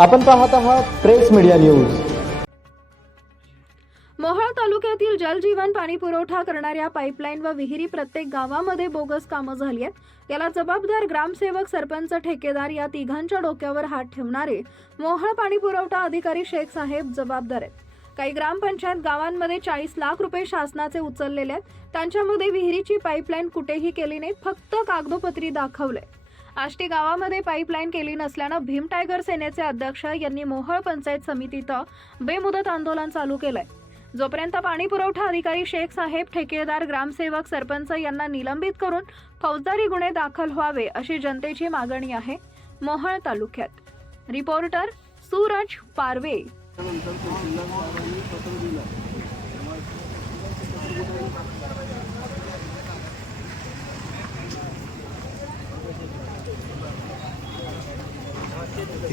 आपण पाहत आहात प्रेस मीडिया न्यूज. मोहोळ तालुक्यातील जलजीवन पाणी पुरवठा करणाऱ्या पाईपलाईन व विहिरी प्रत्येक गावामध्ये बोगस कामं झाली आहेत. याला जबाबदार ग्रामसेवक सरपंच ठेकेदार या तिघांच्या डोक्यावर हात ठेवणारे मोहाळ पाणी पुरवठा अधिकारी शेख साहेब जबाबदार आहेत. काही ग्रामपंचायत गावांमध्ये चाळीस लाख रुपये शासनाचे उचललेले आहेत. त्यांच्यामध्ये विहिरीची पाईपलाईन कुठेही केली नाही फक्त कागदोपत्री दाखवले. आष्टी गावामध्ये पाईपलाईन केली नसल्यानं भीम टायगर सेनेचे अध्यक्ष यांनी मोहळ पंचायत समितीचं बेमुदत आंदोलन चालू केलंय. जोपर्यंत पाणी पुरवठा अधिकारी शेख साहेब ठेकेदार ग्रामसेवक सरपंच यांना निलंबित करून फौजदारी गुन्हे दाखल व्हावे अशी जनतेची मागणी आहे मोहळ तालुक्यात. रिपोर्टर सूरज पारवे.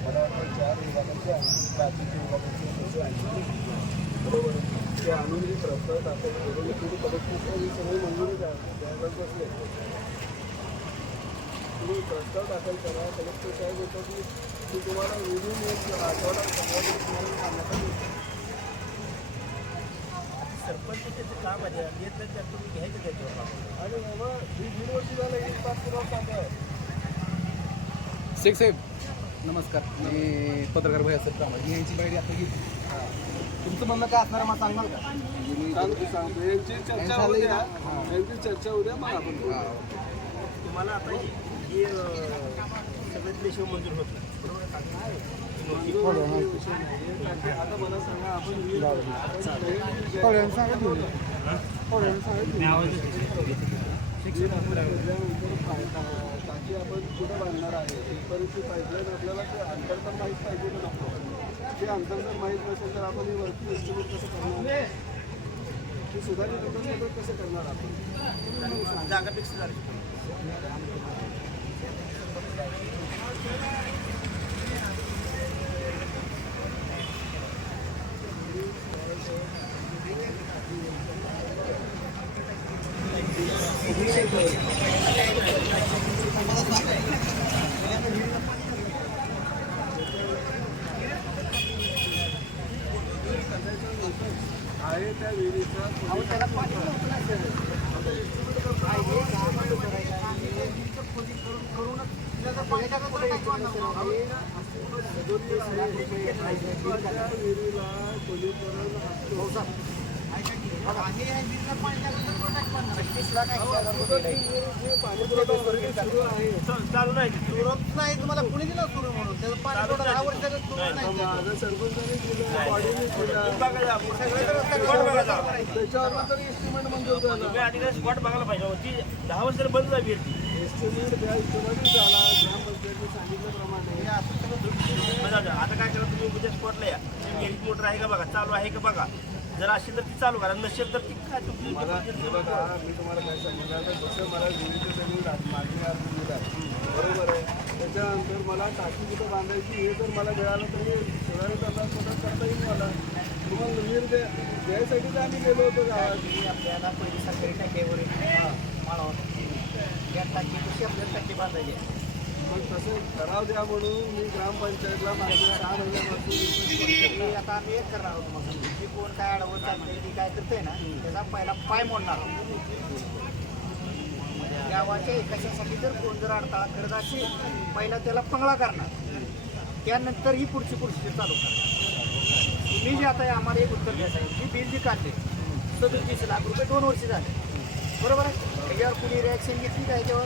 मला वाटतं चार विभागाचे आहे बाकीचे विभागाचे एमसी आहे बरोबर ते आणून जे प्रस्ताव दाखल करून तुम्ही कलेक्टर ही सगळी मंजुरी द्या द्यायला बसले तुम्ही प्रस्ताव दाखल करा कलेक्टर साहेब येतो की मी तुम्हाला विधून एक आठवडा तुम्हाला. सरपंच त्याचं काम आहे त्यात तुम्ही घ्यायचं त्याच्यावर आपण. अरे बाबा ही दीड वर्ष झालं एक पाच चालू आहे. शेख साहेब नमस्कार. मी पत्रकार भैया सर कामत मी यांची बाहेर आता घेतली. तुमचं म्हणणं काय असणार आहे मला सांगणार का? मी सांगतो सांगतो. यांची चर्चा झालं उद्या हा. यांची चर्चा उद्या मग आपण. तुम्हाला आता ही मंजूर होत आता मला सांगा आपण टाकी आपण कुठं बांधणार आहे इथपर्यंतची पाईपलाईन आपल्याला ते अंतर तर माहीत पाहिजे ना ते अंतर जर माहीत नसेल तर आपण ही वरती एस्टिमेट कसं करणार ते सुधारित कसं करणार आपण जागा फिक्स झाली. आहे त्या विहिरीला खोलीकरण पाणी पुरवठा वगैरे सुरू आहे चालू नाही नाही तुम्हाला कोणी दिलं सुरू म्हणून त्याचं पाणी थोडं दहा वर्षाचं सुरू नाही माझं सरपंचाने दिलं दिलं स्पॉट बघायला त्याच्यावर तरी एस्टिमेट मंजूर झाला आधी स्पॉट बघायला पाहिजे होती दहा वर्ष बंद झाली एस्टिमेट त्या हिशोबाने झाला ग्रामपंचायतीने सांगितल्याप्रमाणे आता काय करा तुम्ही उद्या स्पॉटला या. मोटर आहे का बघा? चालू आहे का बघा? जर असेल तर ती चालू करा नसेल तर ती काय तुमची मला हे बघा मी तुम्हाला काय सांगितलं तर जसं मला विहिरीचं त्यांनी रा- मागणी अर्ज दिला बरोबर आहे. त्याच्यानंतर मला टाकी कुठं बांधायची हे जर मला मिळालं तर मी करता येईल मला. द्या द्यायसाठी तर आम्ही गेलो होतो गावात आपल्याला पहिली सरकारी टाक्यावर माळा या टाकी कशी आपल्याला टाकी बांधायची? तसं ठराव द्या म्हणून मी ग्रामपंचायतला माझ्या सहा महिन्यापासून आता आम्ही एक करणार आहोत मग. जी कोण काय अडवत चालते ती काय करते ना त्याचा पहिला पाय मोडणार आहोत. गावाच्या एकाच्यासाठी जर कोण जर अडथळा करत असेल पहिला त्याला पंगळा करणार. त्यानंतर ही पुढची पुढची चालू करणार. तुम्ही जे आता आम्हाला एक उत्तर द्यायचं आहे जी बिल जी काढले. सदतीस लाख रुपये दोन वर्ष झाले. बरोबर आहे? त्याच्यावर कुणी रिॲक्शन घेतली का याच्यावर?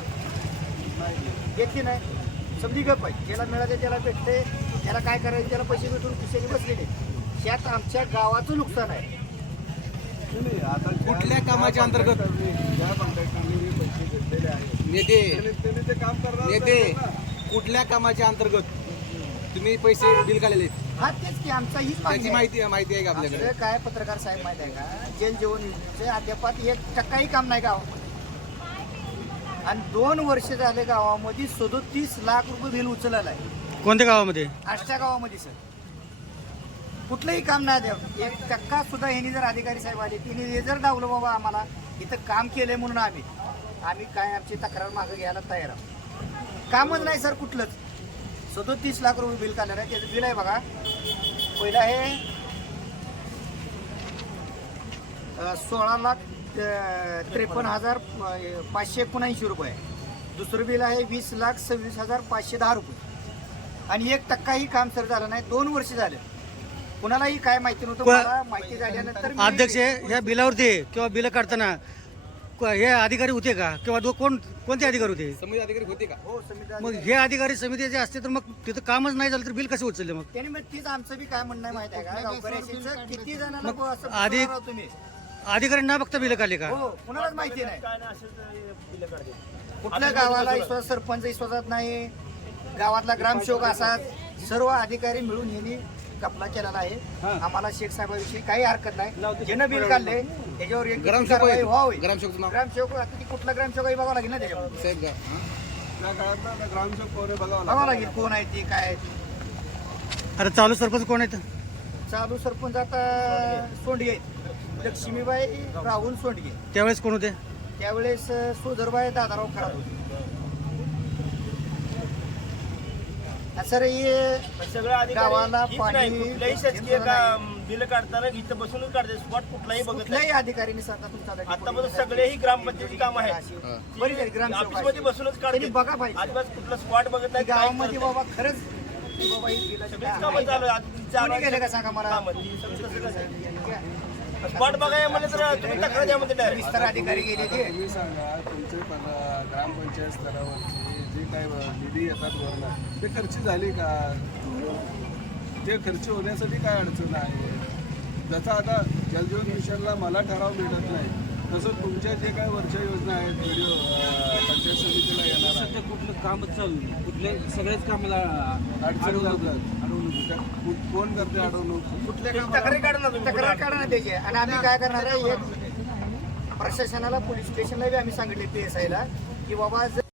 घेतली नाही. समजी गप आहे. ज्याला मिळाले त्याला भेटते. त्याला काय करायचं? त्याला पैसे भेटून खिशाने बसलेले. त्यात आमच्या गावाचं नुकसान आहे. कुठल्या कामाच्या अंतर्गत? ज्या ज्या कॉन्ट्रॅक्टरने हे पैसे घेतलेले आहेत नेते. त्याने ते काम करणार नेते. कुठल्या कामाच्या अंतर्गत? तुम्ही पैसे बिल काढलेले आहेत? हा तेच की आमचा हीच त्याची माहिती माहिती माहिती आहे का आपल्याकडे? काय पत्रकार साहेब माहिती आहे का? जल जीवन योजनेचे अद्यापात एक टक्काही काम नाही गावामध्ये. आणि दोन वर्ष झाले गावामध्ये सदोतीस लाख रुपये बिल उचललेलं आहे. कोणत्या गावामध्ये? आठच्या गावामध्ये सर. कुठलंही काम नाही द्यावं एक टक्का सुद्धा ह्यांनी जर अधिकारी साहेब आले तिने हे जर डावलं बाबा आम्हाला इथं काम केलंय म्हणून आम्ही. आम्ही काय आमची तक्रार मागं घ्यायला तयार आहोत. कामच नाही सर कुठलंच. सदोतीस लाख रुपये बिल काढलं आहे. त्याचं बिल आहे बघा. पहिलं आहे सोळा लाख त्रेपन्न हजार पाचशे एकोणऐंशी रुपये दुसरं बिल आहे वीस लाख सव्वीस हजार पाचशे दहा रुपये. आणि एक टक्काही काम सर झालं नाही दोन वर्ष झाले. कुणालाही काय माहिती नव्हतं मला माहिती झाल्यानंतर मी- अध्यक्ष ह्या बिलावरती किंवा बिलं काढताना? को- हे अधिकारी होते का? किंवा दो कोण कोणते अधिकारी होते? अधिकारी होते का? हो समिती मग हे अधिकारी समितीचे असते तर मग तिथं कामच नाही झालं तर बिल कसे उचलले मग? त्याने मग तीच आमचं बी काय म्हणणं आहे माहिती आहे का? किती जणांना असं आधी- बोलणार आहोत तुम्ही? अधिकारी ना बघता बिलं काढले का? हो कुणालाच माहिती नाही. काय नाही असेल बिल काढते कुठल्या गावाला विश्वास सरपंच विश्वासात नाही गावातला ग्रामसेवक असाच सर्व अधिकारी मिळून यांनी कपला केलेला आहे. आम्हाला शेख साहेबांविषयी काही हरकत नाही. ज्यानं बिल काढले त्याच्यावर एक ग्रामसेवक कारवाई. व्हावी. ग्रामसेवकचं नाव? ग्रामसेवक आता ती कुठला ग्रामसेवक आहे बघावं लागेल ना त्याच्यावर. साहेब का? त्या काळात ना आता ग्रामसेवक कोण आहे बघावं बघावं लागेल. कोण आहे ती काय आहे. ती. आता चालू सरपंच कोण आहेत? चालू सरपंच आता सोंडगे आहेत. लक्ष्मीबाई राहुल सोंडगे. त्यावेळेस कोण होते? त्यावेळेस सोदरबाई दादाराव खराब होते. सर हे सगळं अधिकारी गावाला हीच पाणी- नाही कुठल्याही शासकीय का बिल काढताना इथं बसूनच काढते स्पॉट कुठलाही बघत नाही. कुठल्याही अधिकारीने सांगा तुमचा आतापर्यंत सगळेही ग्रामपंचायतीची कामं आहेत. हां. बरीच आहेत ग्रामसेवक ऑफिसमध्ये बसूनच काढते. त्यांनी बघा पाहिजे. आजपास कुठला स्पॉट बघत नाही गावामध्ये बाबा खरंच की बाबा ही काय कोणी केलं का. सांगा मला. स्पॉट बघायला म्हणलं तर तुम्ही तक्रार द्या म्हणते डायरेक्ट विस्तार अधिकारी गेले ते तुम्ही सांगा तुमचे पद- ग्रामपंचायत स्तरावरचे जे काय निधी येतात वरनं ते खर्ची झाली का? ते खर्च होण्यासाठी काय अडचण आहे? जसं आता जलजीवन मिशनला मला ठराव मिळत नाही तसं तुमच्या जे काय वरच्या योजना आहेत व्हिडिओ पंचायत समितीला येणार आहे कुठलं कामच चालू. कुठले सगळेच कामाला अडचण जातात. को- कोण करते अडवणूक कुठल्या तक्रारी तुम्ही. तक्रार काढणार ना त्याची आणि आम्ही काय करणार आहे एक प्रशासनाला पोलीस स्टेशनला बी आम्ही सांगितले पी एस आयला की बाबा जर